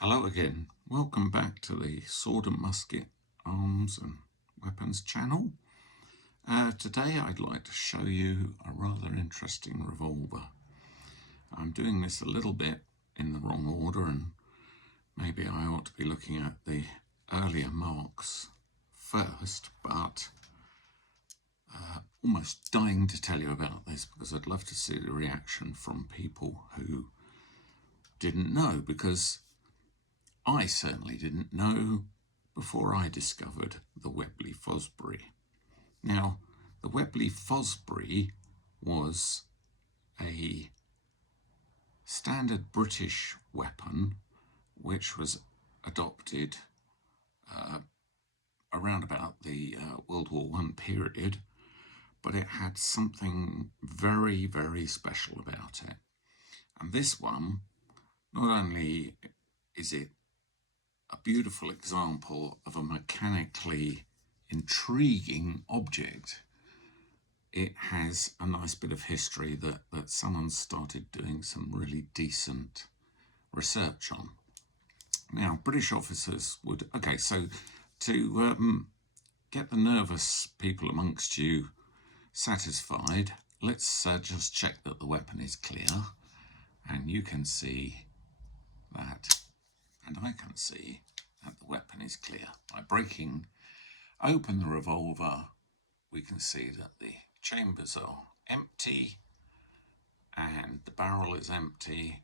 Hello again. Welcome back to the Sword and Musket Arms and Weapons channel. Today I'd like to show you a rather interesting revolver. I'm doing this a little bit in the wrong order, and maybe I ought to be looking at the earlier marks first, but almost dying to tell you about this because I'd love to see the reaction from people who didn't know, because I certainly didn't know before I discovered the Webley Fosbury. Now, the Webley Fosbury was a standard British weapon which was adopted around about the World War I period, but it had something very, very special about it. And this one, not only is it a beautiful example of a mechanically intriguing object, it has a nice bit of history that someone started doing some really decent research on. Now, British officers would... Okay, so to get the nervous people amongst you satisfied, let's just check that the weapon is clear. And you can see that, and I can see that the weapon is clear. By breaking open the revolver, we can see that the chambers are empty and the barrel is empty,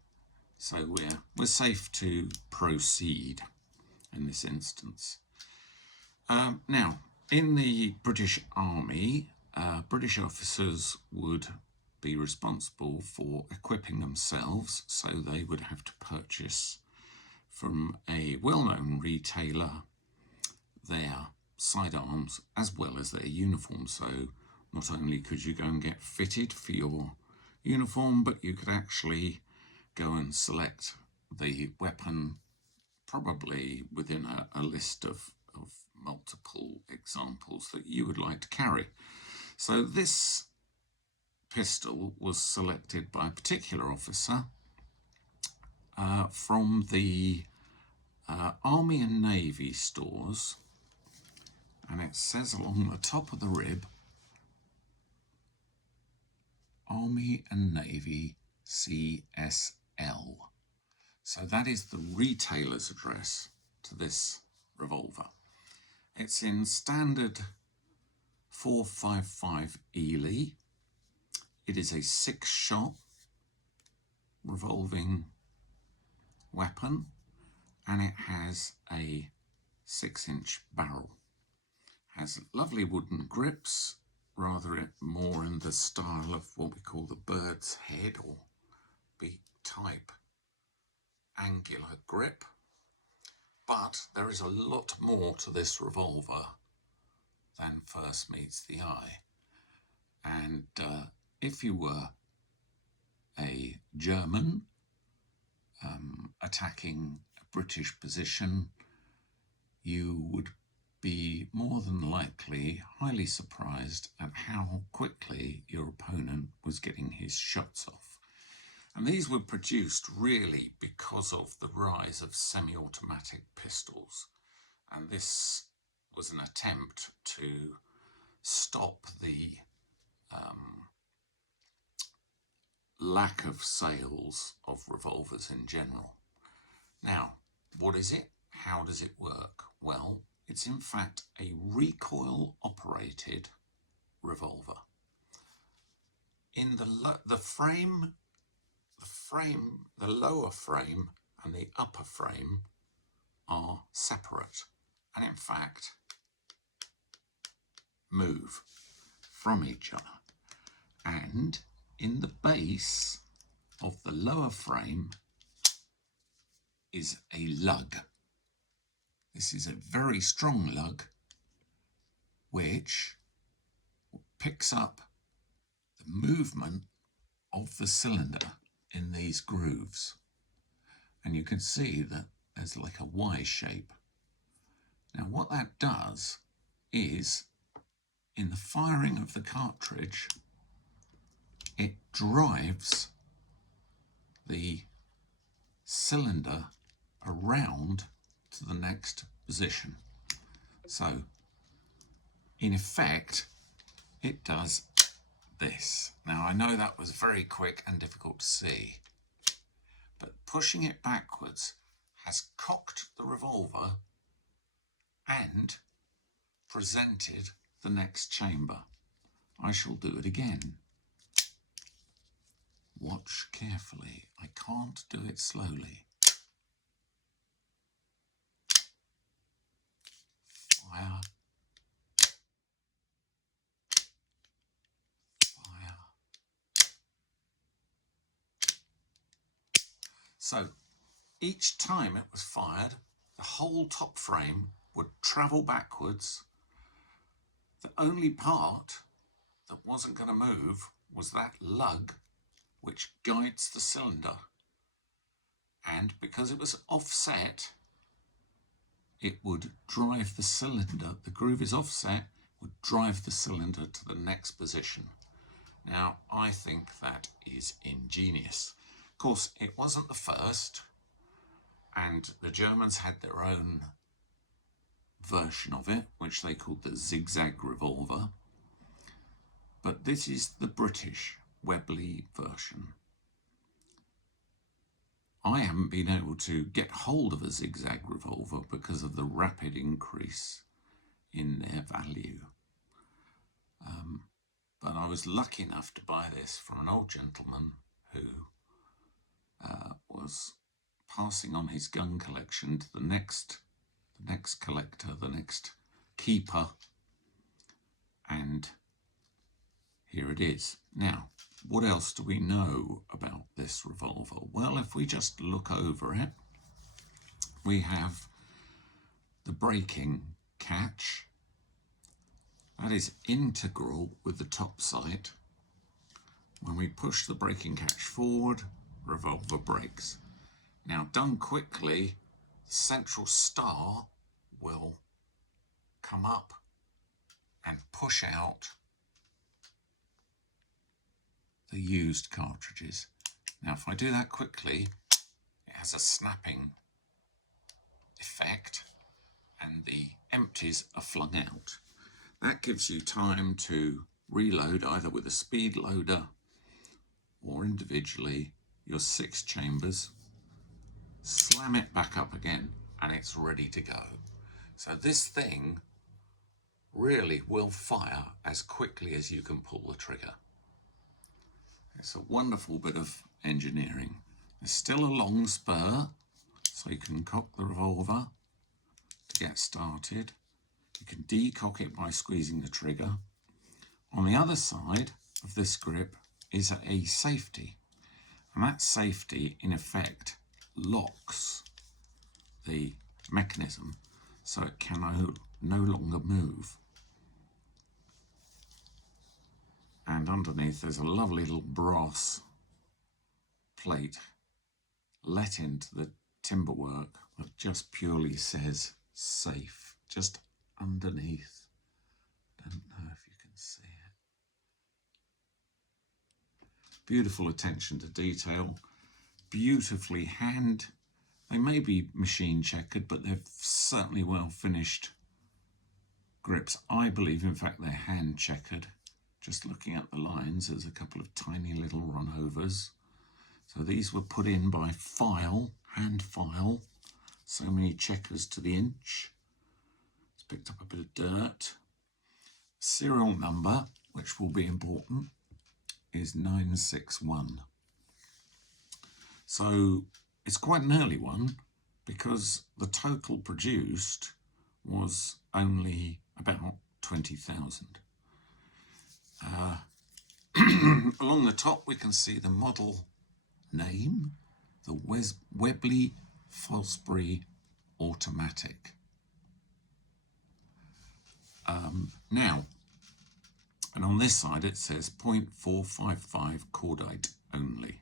so we're safe to proceed in this instance. Now, in the British Army, British officers would be responsible for equipping themselves, so they would have to purchase from a well-known retailer their sidearms as well as their uniform. So not only could you go and get fitted for your uniform, but you could actually go and select the weapon, probably within a list of multiple examples that you would like to carry. So this pistol was selected by a particular officer from the Army and Navy stores, and it says along the top of the rib, Army and Navy CSL. So that is the retailer's address to this revolver. It's in standard 455 Ely. It is a 6-shot revolving weapon, and it has a 6-inch barrel. Has lovely wooden grips, rather more in the style of what we call the bird's head or beak type angular grip. But there is a lot more to this revolver than first meets the eye. And if you were a German attacking a British position, you would be more than likely highly surprised at how quickly your opponent was getting his shots off. And these were produced really because of the rise of semi-automatic pistols. And this was an attempt to stop the lack of sales of revolvers in general. Now, what is it? How does it work? Well, it's in fact a recoil-operated revolver. In the lower frame and the upper frame are separate, and in fact move from each other. And in the base of the lower frame is a lug. This is a very strong lug which picks up the movement of the cylinder in these grooves. And you can see that there's like a Y shape. Now what that does is, in the firing of the cartridge, it drives the cylinder around to the next position. So in effect, it does this. Now I know that was very quick and difficult to see, but pushing it backwards has cocked the revolver and presented the next chamber. I shall do it again. Watch carefully. I can't do it slowly. Fire. Fire. So each time it was fired, the whole top frame would travel backwards. The only part that wasn't going to move was that lug which guides the cylinder. And because it was offset, it would drive the cylinder, the groove is offset, would drive the cylinder to the next position. Now, I think that is ingenious. Of course, it wasn't the first, and the Germans had their own version of it, which they called the zigzag revolver. But this is the British Webley version. I haven't been able to get hold of a zigzag revolver because of the rapid increase in their value. But I was lucky enough to buy this from an old gentleman who was passing on his gun collection to the next collector, the next keeper, and here it is. Now, what else do we know about this revolver? Well, if we just look over it, we have the braking catch. That is integral with the top sight. When we push the braking catch forward, revolver brakes. Now, done quickly, the central star will come up and push out the used cartridges. Now, if I do that quickly, it has a snapping effect and the empties are flung out. That gives you time to reload either with a speed loader or individually your 6 chambers, slam it back up again, and it's ready to go. So this thing really will fire as quickly as you can pull the trigger. It's a wonderful bit of engineering. There's still a long spur, so you can cock the revolver to get started. You can decock it by squeezing the trigger. On the other side of this grip is a safety, and that safety in effect locks the mechanism so it can no longer move. And underneath there's a lovely little brass plate let into the timberwork that just purely says safe, just underneath. Don't know if you can see it. Beautiful attention to detail, beautifully they may be machine checkered, but they're certainly well finished grips. I believe in fact they're hand checkered. Just looking at the lines, there's a couple of tiny little runovers. So these were put in by hand file, so many checkers to the inch. It's picked up a bit of dirt. Serial number, which will be important, is 961. So it's quite an early one because the total produced was only about 20,000. Along the top we can see the model name, the Webley Fosbury Automatic. Now, and on this side it says 0.455 cordite only.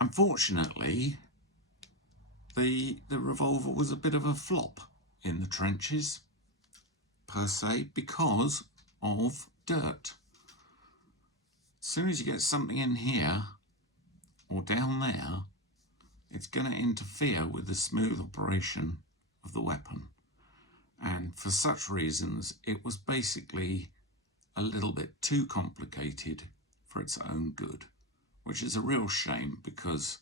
Unfortunately, the revolver was a bit of a flop in the trenches, per se, because of dirt. As soon as you get something in here or down there, it's going to interfere with the smooth operation of the weapon. And for such reasons, it was basically a little bit too complicated for its own good, which is a real shame, because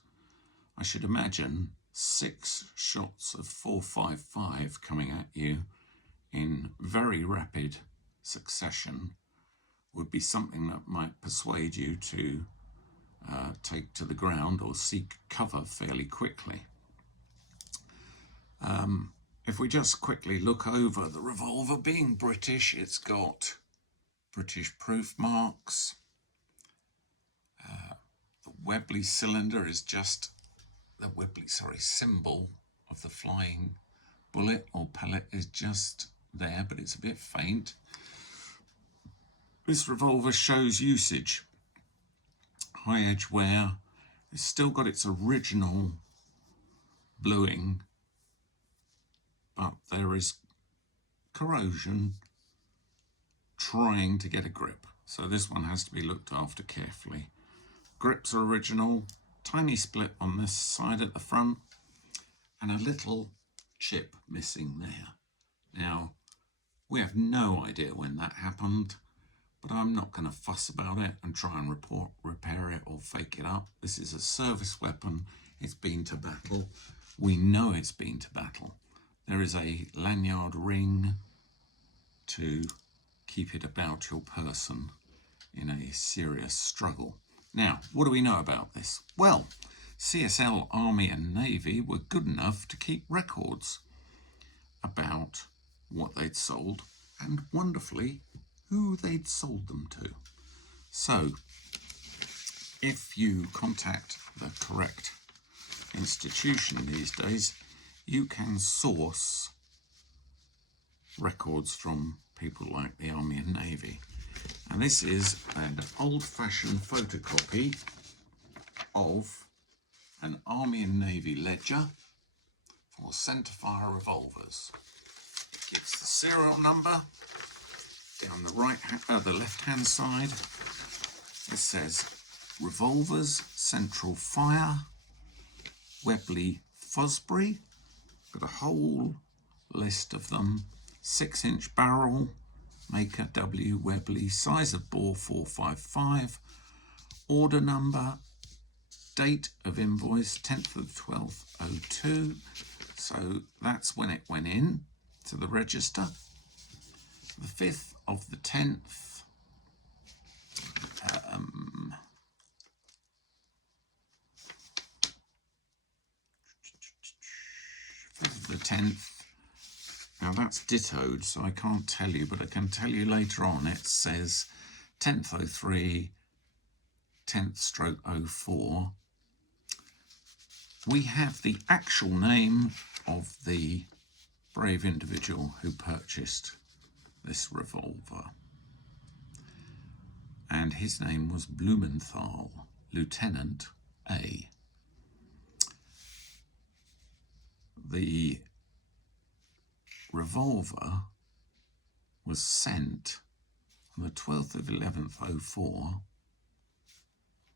I should imagine 6 shots of .455 coming at you in very rapid succession would be something that might persuade you to take to the ground or seek cover fairly quickly. If we just quickly look over the revolver, being British, it's got British proof marks. The Webley cylinder is just the Webley, symbol of the flying bullet or pellet is just there, but it's a bit faint. This revolver shows usage. High edge wear. It's still got its original bluing, but there is corrosion trying to get a grip. So this one has to be looked after carefully. Grips are original, tiny split on this side at the front, and a little chip missing there. Now, we have no idea when that happened, but I'm not going to fuss about it and try and repair it or fake it up. This is a service weapon. It's been to battle. We know it's been to battle. There is a lanyard ring to keep it about your person in a serious struggle. Now, what do we know about this? Well, CSL, Army and Navy were good enough to keep records about what they'd sold and, wonderfully, who they'd sold them to. So, if you contact the correct institution these days, you can source records from people like the Army and Navy. And this is an old-fashioned photocopy of an Army and Navy ledger for centerfire revolvers. It gives the serial number. Down the left-hand side, it says revolvers, central fire, Webley Fosbury. Got a whole list of them. 6-inch barrel, maker W Webley, size of bore 455, order number, date of invoice 10th of 12th 02. So that's when it went in to the register. The 5th of the 10th, 5th of the 10th. Now that's dittoed, so I can't tell you, but I can tell you later on. It says 10th 03, 10th / 04. We have the actual name of the brave individual who purchased this revolver, and his name was Blumenthal, Lieutenant A. The revolver was sent on the 12th of 11th 04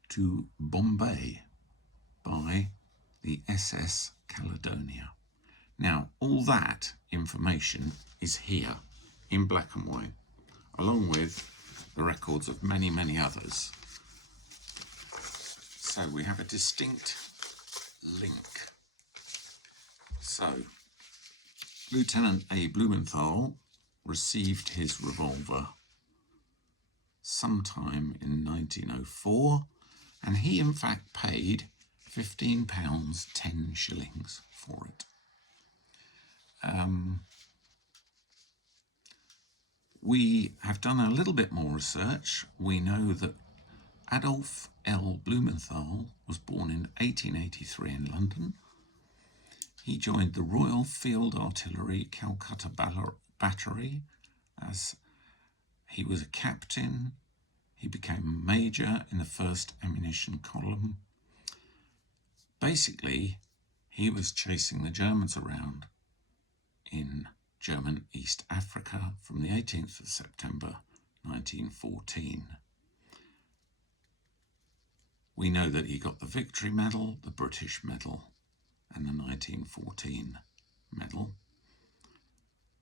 to Bombay by the SS Caledonia. Now, all that information is here in black and white, along with the records of many, many others. So we have a distinct link. So, Lieutenant A. Blumenthal received his revolver sometime in 1904, and he in fact paid £15 10 shillings for it. We have done a little bit more research. We know that Adolf L. Blumenthal was born in 1883 in London. He joined the Royal Field Artillery Calcutta Battery as he was a captain. He became a major in the 1st Ammunition Column. Basically, he was chasing the Germans around in German East Africa from the 18th of September 1914. We know that he got the Victory Medal, the British Medal, and the 1914 medal.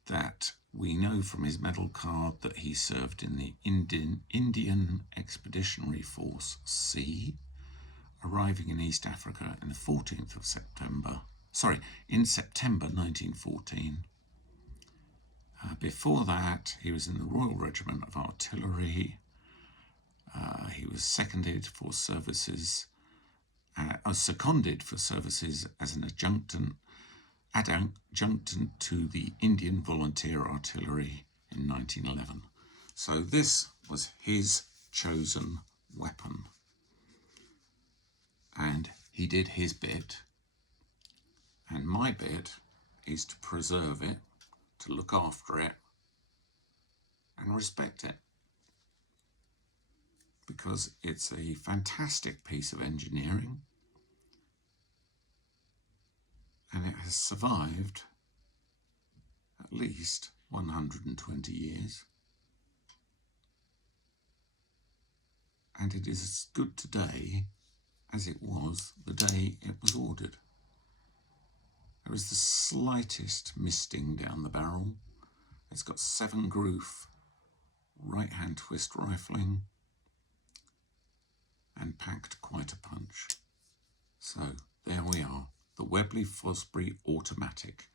That we know from his medal card that he served in the Indian Expeditionary Force C, arriving in East Africa in the 14th of September, in September 1914. Before that, he was in the Royal Regiment of Artillery. He was seconded for services, seconded for services as an adjutant to the Indian Volunteer Artillery in 1911. So this was his chosen weapon. And he did his bit. And my bit is to preserve it, to look after it, and respect it. Because it's a fantastic piece of engineering. And it has survived at least 120 years. And it is as good today as it was the day it was ordered. There is the slightest misting down the barrel. It's got 7-groove right-hand twist rifling and packed quite a punch. So there we are, the Webley Fosbury Automatic.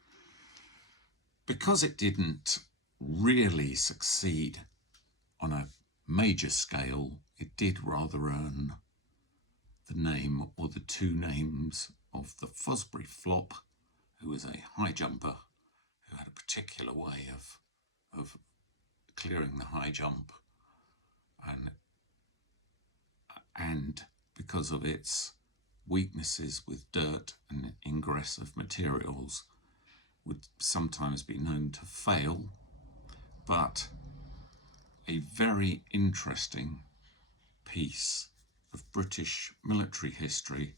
Because it didn't really succeed on a major scale, it did rather earn the name, or the two names, of the Fosbury Flop, who was a high jumper who had a particular way of clearing the high jump, and because of its weaknesses with dirt and ingress of materials, would sometimes be known to fail, but a very interesting piece of British military history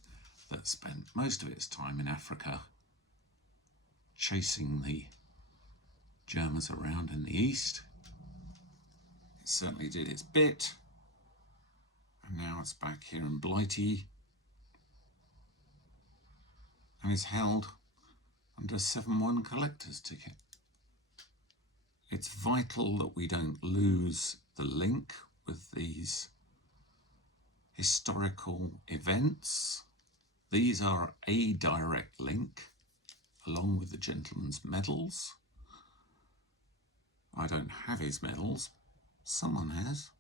that spent most of its time in Africa chasing the Germans around in the east. It certainly did its bit, and now it's back here in Blighty and is held under a 7-1 collector's ticket. It's vital that we don't lose the link with these historical events. These are a direct link, along with the gentleman's medals. I don't have his medals. Someone has.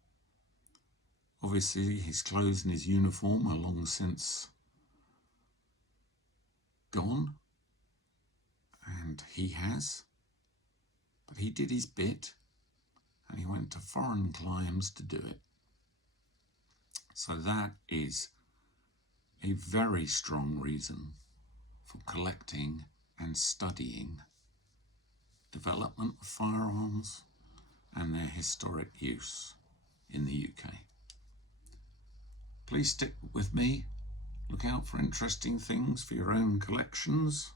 Obviously, his clothes and his uniform are long since gone, and he has. But he did his bit, and he went to foreign climes to do it. So that is a very strong reason for collecting and studying development of firearms and their historic use in the UK. Please stick with me. Look out for interesting things for your own collections.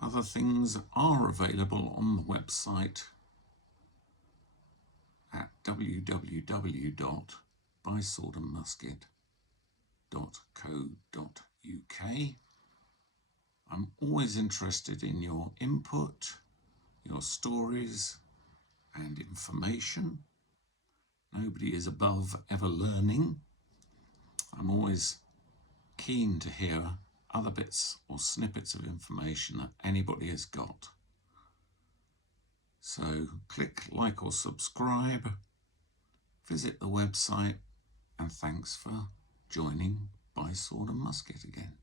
Other things are available on the website at www.buyswordandmusket.co.uk. I'm always interested in your input, your stories and information. Nobody is above ever learning. I'm always keen to hear other bits or snippets of information that anybody has got. So click like or subscribe, visit the website, and thanks for joining By Sword and Musket again.